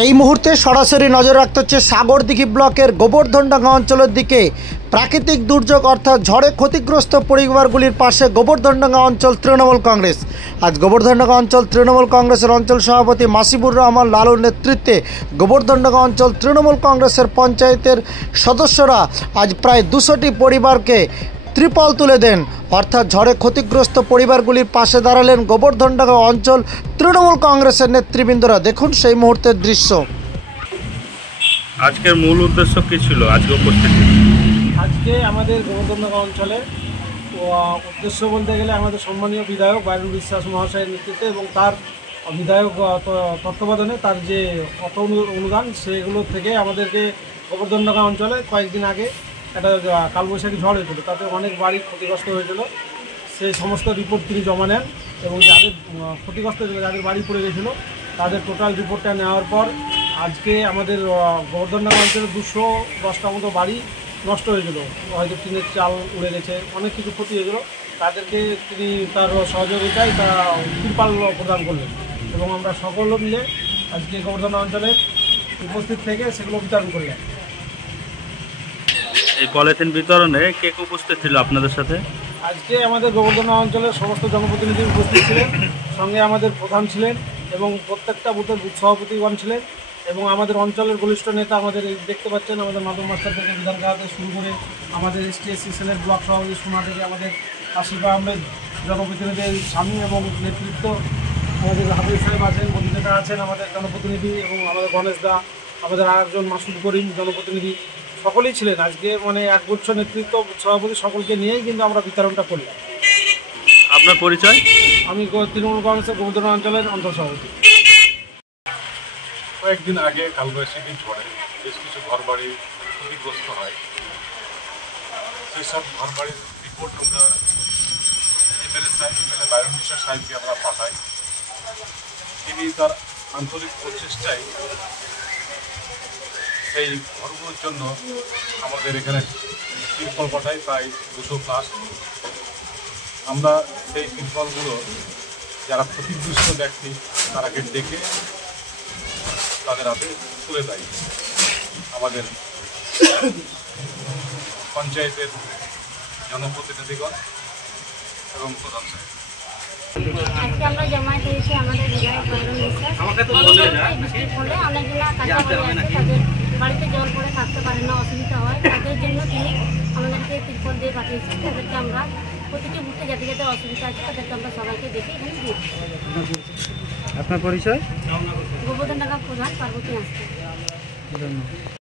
এই মুহূর্তে সরাসরি নজর রাখতে হচ্ছে সাগরদিঘি ব্লকের গোবর্ধনডাঙ্গা অঞ্চলের দিকে। প্রাকৃতিক দুর্যোগ অর্থাৎ ঝড়ে ক্ষতিগ্রস্ত পরিবারগুলির পাশে গোবর্ধনডাঙ্গা অঞ্চল তৃণমূল কংগ্রেস। আজ গোবর্ধনডাঙ্গা অঞ্চল তৃণমূল কংগ্রেসের অঞ্চল সভাপতি মাসিবুর রহমান লালুর নেতৃত্বে গোবর্ধনডাঙ্গা অঞ্চল তৃণমূল কংগ্রেসের পঞ্চায়েতের সদস্যরা আজ প্রায় 200টি পরিবারকে ত্রিপল তুলে দেন, অর্থাৎ ঝড়ে ক্ষতিগ্রস্ত পরিবারগুলির পাশে দাঁড়ালেন গোবর্ধনডাঙ্গা অঞ্চল তৃণমূল কংগ্রেসের নেতৃবৃন্দরা। দেখুন সেই মুহূর্তের দৃশ্য। আজকের মূল উদ্দেশ্য কি ছিল আজকে উপস্থিতি? আজকে আমাদের গোবর্ধনডাঙ্গা অঞ্চলে উদ্দেশ্য বলতে গেলে আমাদের সম্মানীয় বিধায়ক বাইরুল বিশ্বাস মহাশয়ের নেতৃত্বে এবং তার বিধায়ক তত্ত্বাবধানে তার যে অর্থ অনুদান সেগুলো থেকে আমাদেরকে গোবর্ধনডাঙ্গা অঞ্চলে কয়েকদিন আগে একটা কালবৈশাখী ঝড় হয়েছিল, তাতে অনেক বাড়ি ক্ষতিগ্রস্ত হয়েছিল। সেই সমস্ত রিপোর্ট তিনি জমা নেন এবং যাদের ক্ষতিগ্রস্ত হয়েছিল, যাদের বাড়ি পড়ে গেছিলো তাদের টোটাল রিপোর্টটা নেওয়ার পর আজকে আমাদের গোবর্ধনডাঙ্গা অঞ্চলে 210টা মতো বাড়ি নষ্ট হয়েছিল, হয়তো টিনের চাল উড়ে গেছে, অনেক কিছু ক্ষতি হয়েছিল। তাদেরকে তিনি তার সহযোগিতায় তারা ত্রিপাল প্রদান করলেন এবং আমরা সকল মিলে আজকে গোবর্ধনডাঙ্গা অঞ্চলে উপস্থিত থেকে সেগুলো বিতরণ করলেন। এই পলিথিন বিতরণে কে উপস্থিত ছিল আপনাদের সাথে? আজকে আমাদের গোবর্ধনডাঙ্গা অঞ্চলের সমস্ত জনপ্রতিনিধি উপস্থিত ছিলেন, সঙ্গে আমাদের প্রধান ছিলেন এবং প্রত্যেকটা বুথের বুথ সভাপতিগণ ছিলেন এবং আমাদের অঞ্চলের বলিষ্ঠ নেতা আমাদের দেখতে পাচ্ছেন আমাদের মাধব মাস্টার থেকে বিধান থেকে শুরু করে আমাদের ST/SC সেলের ব্লক সভাপতি সোনা থেকে আমাদের আসিফা আহমেদ জনপ্রতিনিধির স্বামী এবং নেতৃত্ব, আমাদের হাফিজ সাহেব আছেন, বন্ধুটা আছেন আমাদের জনপ্রতিনিধি এবং আমাদের গণেশ দা, আমাদের আরেকজন মাসুদ করিম জনপ্রতিনিধি, সকলেই ছিলেন। আজকে মানে একগুচ্ছ নেতৃত্ব সভাপতি সকলকে নিয়েই কিন্তু আমরা বিতরণটা করলাম। আপনার পরিচয়? আমি তৃণমূল কংগ্রেসের গোবর্ধনডাঙ্গা অঞ্চলের অঞ্চল সভাপতি। কয়েকদিন আগে কালবৈশাখী ঝড়ে বেশ কিছু ঘরবাড়ি ক্ষতিগ্রস্ত হয়। সেসব ঘরবাড়ির রিপোর্ট আমরা এমএলএ বাইরুল বিশ্বাস সাহেবকে আমরা পাঠাই। তিনি তার আন্তরিক প্রচেষ্টায় সেই ঘরগুলোর জন্য আমাদের এখানে ত্রিপল পাঠাই, প্রায় 200+। আমরা সেই ত্রিপলগুলো যারা ক্ষতিগ্রস্ত ব্যক্তি তারাকে ডেকে তাদের হাতে তুলে দেয় আমাদের পঞ্চায়েতের জনপ্রতিনিধিগণ এবং প্রধান সাহেব। আজকে আমরা জমায়েত হয়েছি আমাদের বিধায়ক বাইরুল বিশ্বাস। বৃষ্টির ফলে অনেকগুলো কাঁচা বাড়ি আছে, তাদের বাড়িতে জল পড়ে থাকতে পারে না, অসুবিধা হয়, তাদের জন্য তিনি আমাদেরকে ত্রিপল দিয়ে পাঠিয়েছেন। তাদেরকে আমরা প্রতিটি বুথে যাতে যাতে অসুবিধা আছে তাদেরকে আমরা সবাইকে দেখে এখানে দিয়েছি। আপনার পরিচয়? গোবর্ধনডাঙ্গা প্রধান পার্বতী আসতে।